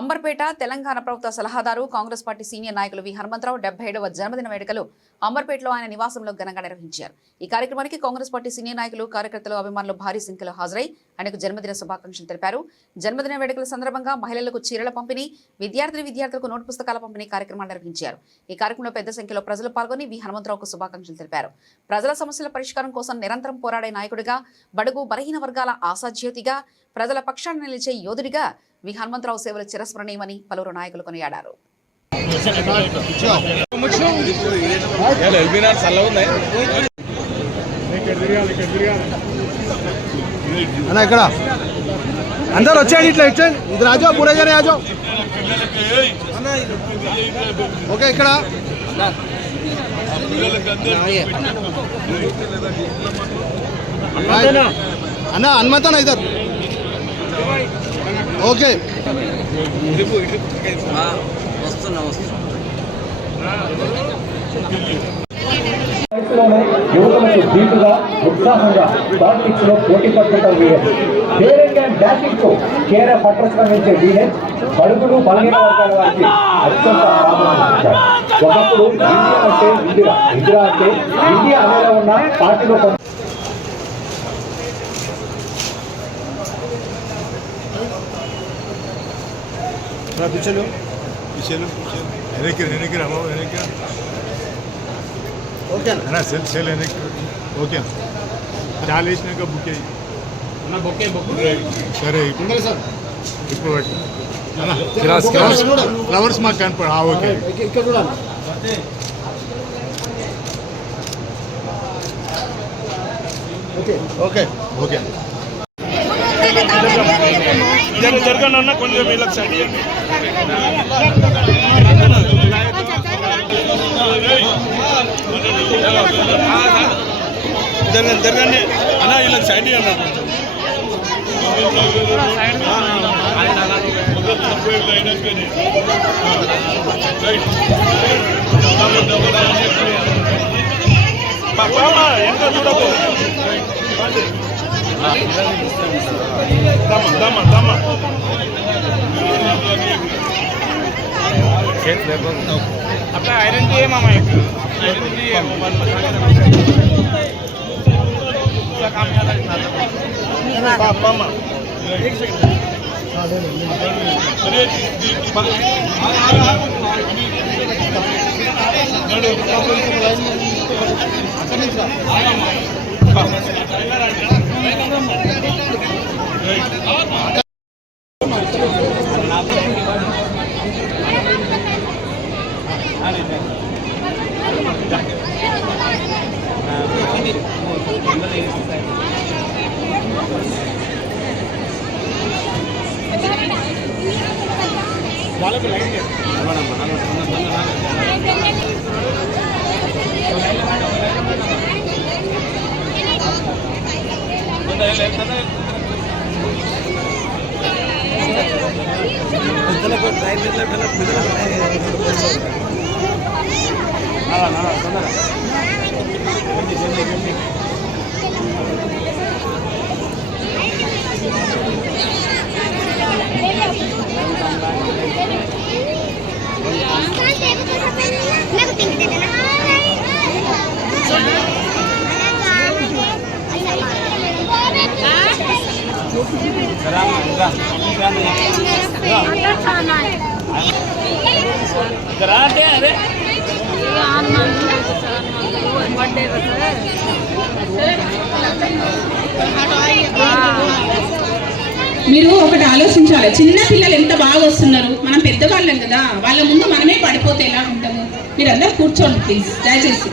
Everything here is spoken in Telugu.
అంబర్పేట తెలంగాణ ప్రభుత్వ సలహాదారు కాంగ్రెస్ పార్టీ సీనియర్ నాయకులు వి హనుమంతరావు 77వ జన్మదిన వేడుకలు అంబర్పేటలో ఆయన నివాసంలో ఘనంగా నిర్వహించారు. ఈ కార్యక్రమానికి కాంగ్రెస్ పార్టీ సీనియర్ నాయకులు, కార్యకర్తలు, అభిమానులు భారీ సంఖ్యలో హాజరై ఆయనకు జన్మదిన శుభాకాంక్షలు తెలిపారు. జన్మదిన వేడుకల సందర్భంగా మహిళలకు చీరల పంపిణీ, విద్యార్థులకు నోట్ పుస్తకాల పంపిణీ కార్యక్రమాలు నిర్వహించారు. ఈ కార్యక్రమంలో పెద్ద సంఖ్యలో ప్రజలు పాల్గొని వి హనుమంతరావుకు శుభాకాంక్షలు తెలిపారు. ప్రజల సమస్యల పరిష్కారం కోసం నిరంతరం పోరాడే నాయకుడిగా, బడుగు బలహీన వర్గాల ఆశాజ్యోతిగా, ప్రజల పక్షాన నిలిచే యోధుడిగా వి హనుమంతరావు సేవలు చిరస్మరణీయమని పలువురు నాయకులు కొనియాడారు. अंदर వచ్చేయండి, ఇట్లా ఇట్లా ఇద్దరు ఆజో పూరే జనే ఆజో. ఓకే ఇక్కడ అన్న హనుమంతన ఇద్దరు. ఓకే యువకులకు ధీటుగా, ఉత్సాహంగా పాలిటిక్స్ లో పోటీ పడుతుంటారు వీహెచ్. డేరింగ్ అండ్ డాషింగ్ తో కేర్ ఆఫ్ అడ్రస్ నిర్వహించే వీహెచ్ బడుగులు బలహీన వర్గాల వారికి అత్యంత ప్రాధాన్యత. ఒకప్పుడు ఇండియా అంటే ఇందిరా, ఇందిరా అంటే ఇండియా అనేలా ఉన్న పార్టీలో పిచ్చలు ఓకే సెల్ ఓకే చాలా వేసినాక బుక్ సరే ఇప్పుడు ఫ్లవర్స్ మాకు కనపడ. ఓకే ఇక్కడ చూడాలి. ఓకే ఓకే ఓకే జరగనన్నా కొంచెం వీళ్ళకి సైడ్ జరగండి అన్నా, వీళ్ళకి సైడ్ అన్నా కొంచెం ఎంత చూడకు. आपका आयरन चाहिए मामा, एक आयरन चाहिए काम मामा. एक सेकंड వాళ్ళకు లైన్ మీరు ఒకటి ఆలోచించాలి. చిన్న పిల్లలు ఎంత బాగా వస్తున్నారు, మనం పెద్దవాళ్ళం కదా, వాళ్ళ ముందు మనమే పడిపోతే ఎలా ఉంటాము. మీరందరూ కూర్చోండి ప్లీజ్, దయచేసి.